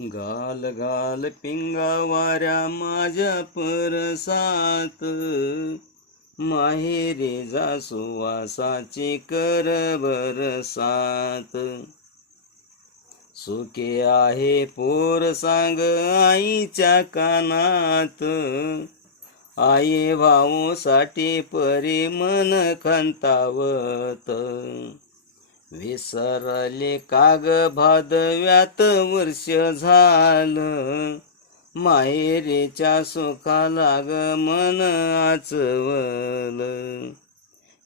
गाल गाल पिंगा वाऱ्या माझ्या परसात. माहेरी जा सुवासाची कर बरसात सुखे आहे पोर सांग आईच्या कानात. आई भाऊसाठी परी मन खंतावत. विसरले काग भादव्यात वर्ष झालं. माहेरीच्या सुखाला ग मन आचवल.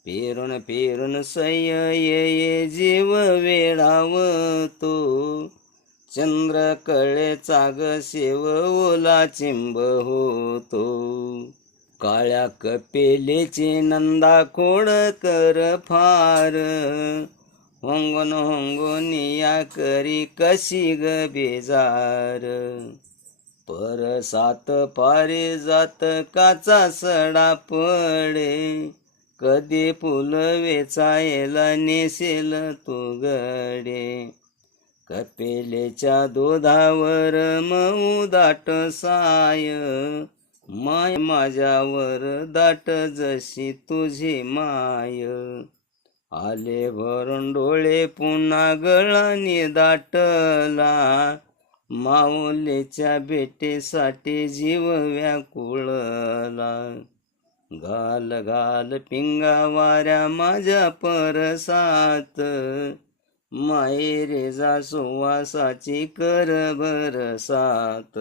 पेरून पेरून सय ये जीव वेळावतो चंद्र कळे चाग शिव ओला चिंब होतो. काळ्या कपेलेची नंदा खोड कर फार होंगन होंगोनिया करी कशी ग बेजार? परसात पारे जात काचा सडा पडे कधी फुल वेचायला नेसेल तू गडे? कपेलेच्या दुधावर मऊ दाट साय माय माझ्यावर दाट जशी तुझी माय. आले भरून डोळे पुन्हा गळाने दाटला. माऊलीच्या भेटीसाठी जीव व्याकुळला घाल घाल पिंगा वाऱ्या माझ्या परसात. माहेरे जा सुवासाची कर बरसात